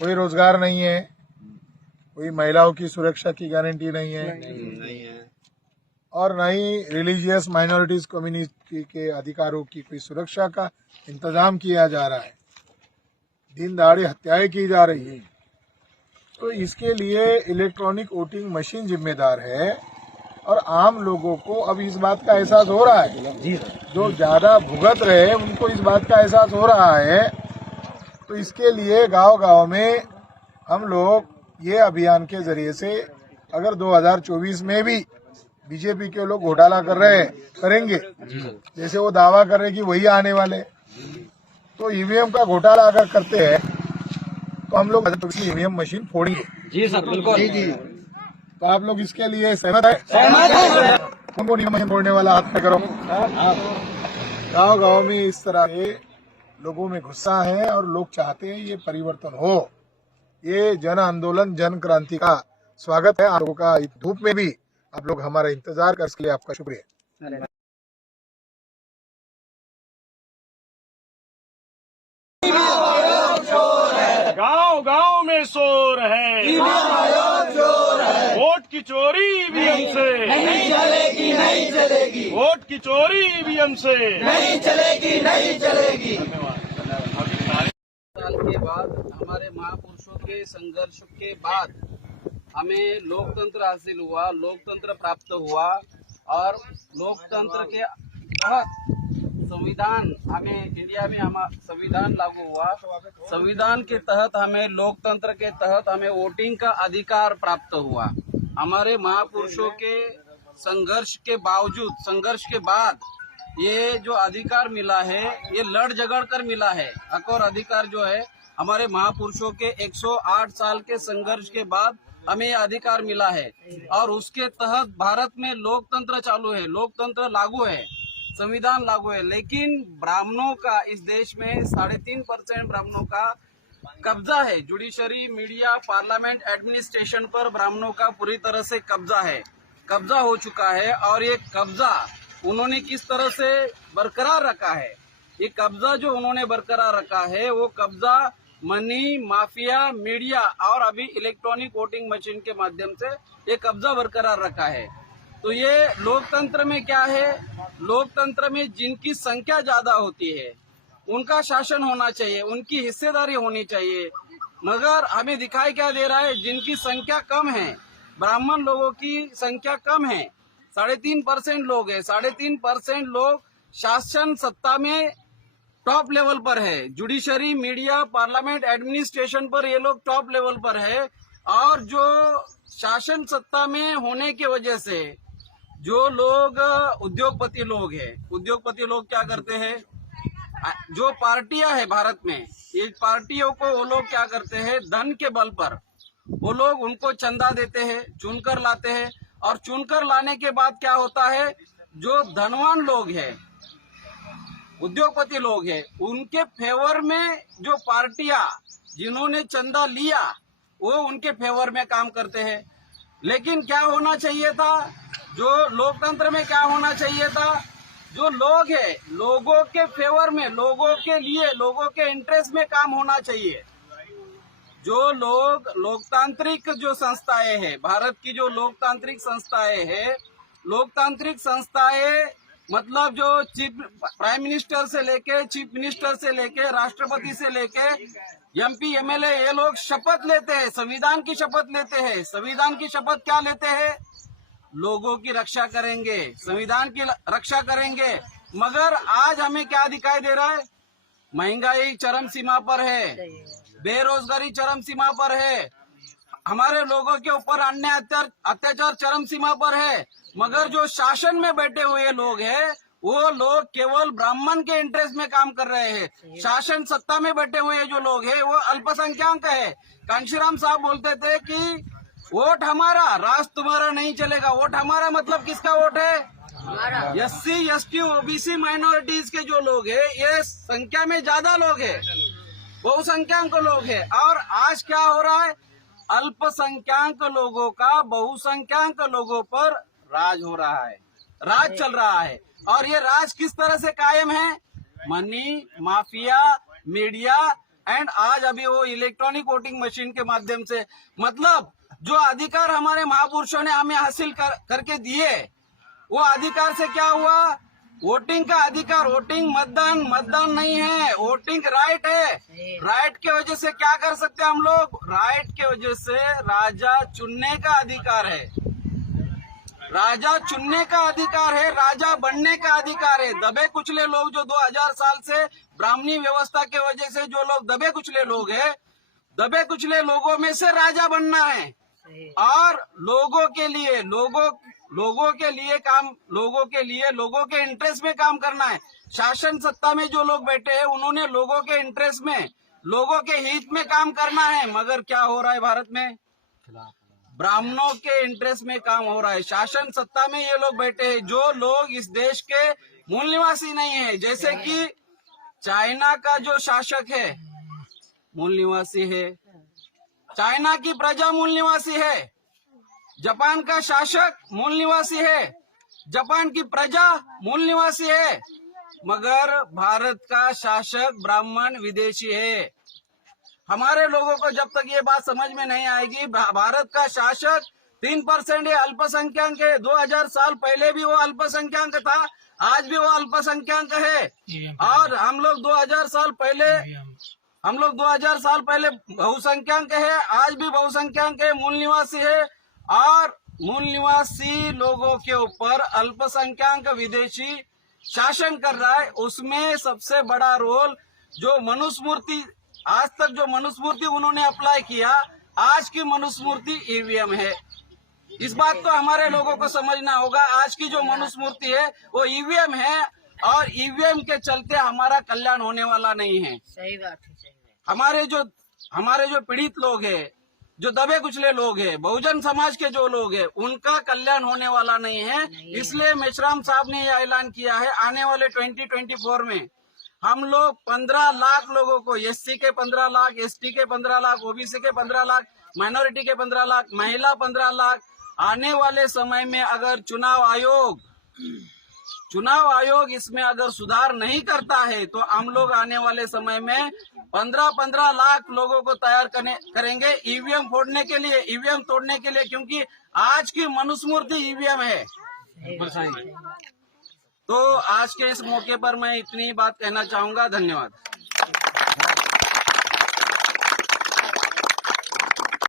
कोई रोजगार नहीं है, कोई महिलाओं की सुरक्षा की गारंटी नहीं है, और न ही रिलीजियस माइनॉरिटीज कम्युनिटी के अधिकारों की कोई सुरक्षा का इंतजाम किया जा रहा है। दिन दहाड़े हत्याएं की जा रही है। तो इसके लिए इलेक्ट्रॉनिक वोटिंग मशीन जिम्मेदार है, और आम लोगों को अब इस बात का एहसास हो रहा है। जो ज्यादा भुगत रहे उनको इस बात का एहसास हो रहा है। तो इसके लिए गांव-गांव में हम लोग ये अभियान के जरिए से, अगर 2024 में भी बीजेपी के लोग घोटाला करेंगे, जैसे वो दावा कर रहे कि वही आने वाले, तो ईवीएम का घोटाला अगर करते हैं तो हम लोग ईवीएम मशीन फोड़ेंगे। जी सर, बिल्कुल। जी। तो आप लोग इसके लिए सहमत है? कौन ईवीएम मशीन फोड़ने वाला हाथ में करो। गांव-गांव में इस तरह के लोगों में गुस्सा है और लोग चाहते हैं ये परिवर्तन हो। ये जन आंदोलन, जन क्रांति का स्वागत है। आप लोगों का धूप में भी आप लोग हमारा इंतजार कर, इसके लिए आपका शुक्रिया। गांव गांव में शोर है, वोट की चोरी ईवीएम से नहीं चलेगी, नहीं चलेगी। वोट की चोरी ईवीएम से नहीं चलेगी, नहीं चलेगी। साल के बाद, हमारे महापुरुषों के संघर्ष के बाद हमें लोकतंत्र हासिल हुआ, लोकतंत्र प्राप्त हुआ, और लोकतंत्र के तहत संविधान, हमें इंडिया में हमारा संविधान लागू हुआ। संविधान के तहत हमें, लोकतंत्र के तहत हमें वोटिंग का अधिकार प्राप्त हुआ। हमारे महापुरुषों के संघर्ष के बावजूद, संघर्ष के बाद ये जो अधिकार मिला है, ये लड़ झगड़ कर मिला है। हक और अधिकार जो है, हमारे महापुरुषों के 108 साल के संघर्ष के बाद हमें अधिकार मिला है, और उसके तहत भारत में लोकतंत्र चालू है, लोकतंत्र लागू है, संविधान लागू है। लेकिन ब्राह्मणों का इस देश में 3.5% ब्राह्मणों का कब्जा है। जुडिशरी, मीडिया, पार्लियामेंट, एडमिनिस्ट्रेशन पर ब्राह्मणों का पूरी तरह से कब्जा है, कब्जा हो चुका है। और ये कब्जा उन्होंने किस तरह से बरकरार रखा है, ये कब्जा जो उन्होंने बरकरार रखा है, वो कब्जा मनी माफिया, मीडिया और अभी इलेक्ट्रॉनिक वोटिंग मशीन के माध्यम से ये कब्जा बरकरार रखा है। तो ये लोकतंत्र में क्या है, लोकतंत्र में जिनकी संख्या ज्यादा होती है उनका शासन होना चाहिए, उनकी हिस्सेदारी होनी चाहिए। मगर हमें दिखाई क्या दे रहा है, जिनकी संख्या कम है, ब्राह्मण लोगों की संख्या कम है, 3.5% लोग हैं, 3.5% लोग शासन सत्ता में टॉप लेवल पर है। जुडिशरी, मीडिया, पार्लियामेंट, एडमिनिस्ट्रेशन पर ये लोग टॉप लेवल पर है। और जो शासन सत्ता में होने की वजह से जो लोग उद्योगपति लोग हैं, उद्योगपति लोग क्या करते हैं, जो पार्टियां है भारत में, ये पार्टियों को वो लोग क्या करते हैं, धन के बल पर वो लोग उनको चंदा देते हैं, चुनकर लाते हैं, और चुनकर लाने के बाद क्या होता है, जो धनवान लोग हैं, उद्योगपति लोग हैं, उनके फेवर में जो पार्टियां जिन्होंने चंदा लिया वो उनके फेवर में काम करते हैं। लेकिन क्या होना चाहिए था, जो लोकतंत्र में क्या होना चाहिए था, जो लोग हैं लोगों के फेवर में, लोगों के लिए, लोगों के इंटरेस्ट में काम होना चाहिए। जो लोग लोकतांत्रिक जो संस्थाएं हैं, भारत की जो लोकतांत्रिक संस्थाएं हैं, लोकतांत्रिक संस्थाएं मतलब जो प्राइम मिनिस्टर से लेके, चीफ मिनिस्टर से लेके, राष्ट्रपति से लेके एमपी एमएलए, ये लोग शपथ लेते हैं, संविधान की शपथ लेते हैं। संविधान की शपथ क्या लेते हैं, लोगों की रक्षा करेंगे, संविधान की रक्षा करेंगे। मगर आज हमें क्या दिखाई दे रहा है, महंगाई चरम सीमा पर है, बेरोजगारी चरम सीमा पर है, हमारे लोगों के ऊपर अन्याय अत्याचार चरम सीमा पर है। मगर जो शासन में बैठे हुए लोग हैं, वो लोग केवल ब्राह्मण के इंटरेस्ट में काम कर रहे हैं। शासन सत्ता में बैठे हुए जो लोग हैं वो अल्पसंख्यक है। कांशीराम साहब बोलते थे कि वोट हमारा, राज तुम्हारा नहीं चलेगा। वोट हमारा मतलब किसका वोट है, SC ST OBC माइनॉरिटीज के जो लोग हैं, ये संख्या में ज्यादा लोग हैं, बहुसंख्यक लोग हैं। और आज क्या हो रहा है, अल्पसंख्यक लोगों का बहुसंख्यक लोगों पर राज हो रहा है, राज चल रहा है। और ये राज किस तरह से कायम है, मनी माफिया, मीडिया एंड आज अभी वो इलेक्ट्रॉनिक वोटिंग मशीन के माध्यम से, मतलब जो अधिकार हमारे महापुरुषों ने हमें हासिल करके दिए, वो अधिकार से क्या हुआ? वोटिंग का अधिकार, वोटिंग मतदान नहीं है, वोटिंग राइट है। राइट के वजह से क्या कर सकते हैं हम लोग? राइट के वजह से राजा चुनने का अधिकार है, राजा चुनने का अधिकार है, राजा बनने का अधिकार है। दबे कुचले लोग जो 2000 साल से ब्राह्मणी व्यवस्था के वजह से जो लोग दबे कुचले लोग हैं, दबे कुचले लोगों में से राजा बनना है और लोगों के लिए लोगों के इंटरेस्ट में काम करना है। शासन सत्ता में जो लोग बैठे हैं उन्होंने लोगों के इंटरेस्ट में, लोगों के हित में काम करना है, मगर क्या हो रहा है भारत में? ब्राह्मणों के इंटरेस्ट में काम हो रहा है। शासन सत्ता में ये लोग बैठे हैं जो लोग इस देश के मूल निवासी नहीं है, जैसे कि चाइना का जो शासक है मूल निवासी है, चाइना की प्रजा मूल निवासी है, जापान का शासक मूल निवासी है, जापान की प्रजा मूल निवासी है, मगर भारत का शासक ब्राह्मण विदेशी है। हमारे लोगों को जब तक ये बात समझ में नहीं आएगी, भारत का शासक 3% अल्पसंख्यक है। 2000 साल पहले भी वो अल्पसंख्यक था, आज भी वो अल्पसंख्यक है। और हम लोग 2000 साल पहले बहुसंख्यक है, आज भी बहुसंख्यक है, मूल निवासी है। और मूल निवासी लोगों के ऊपर अल्पसंख्यक विदेशी शासन कर रहा है। उसमें सबसे बड़ा रोल जो मनुस्मृति, आज तक जो मनुस्मृति उन्होंने अप्लाई किया, आज की मनुस्मृति ईवीएम है। इस बात को हमारे लोगों को समझना होगा। आज की जो मनुस्मृति है वो ईवीएम है और ईवीएम के चलते हमारा कल्याण होने वाला नहीं है। सही बात है, सही बात। हमारे जो पीड़ित लोग हैं, जो दबे कुचले लोग हैं, बहुजन समाज के जो लोग हैं, उनका कल्याण होने वाला नहीं है। इसलिए मेश्राम साहब ने यह ऐलान किया है, आने वाले 2024 में हम लोग 15 लाख लोगों को, एससी के 15 लाख, एसटी के 15 लाख, ओबीसी के 15 लाख, माइनॉरिटी के 15 लाख, महिला 15 लाख, आने वाले समय में अगर चुनाव आयोग इसमें अगर सुधार नहीं करता है तो हम लोग आने वाले समय में 15 लाख लोगों को तैयार करेंगे ईवीएम फोड़ने के लिए, ईवीएम तोड़ने के लिए, क्योंकि आज की मनुस्मृति ईवीएम है। तो आज के इस मौके पर मैं इतनी बात कहना चाहूंगा। धन्यवाद।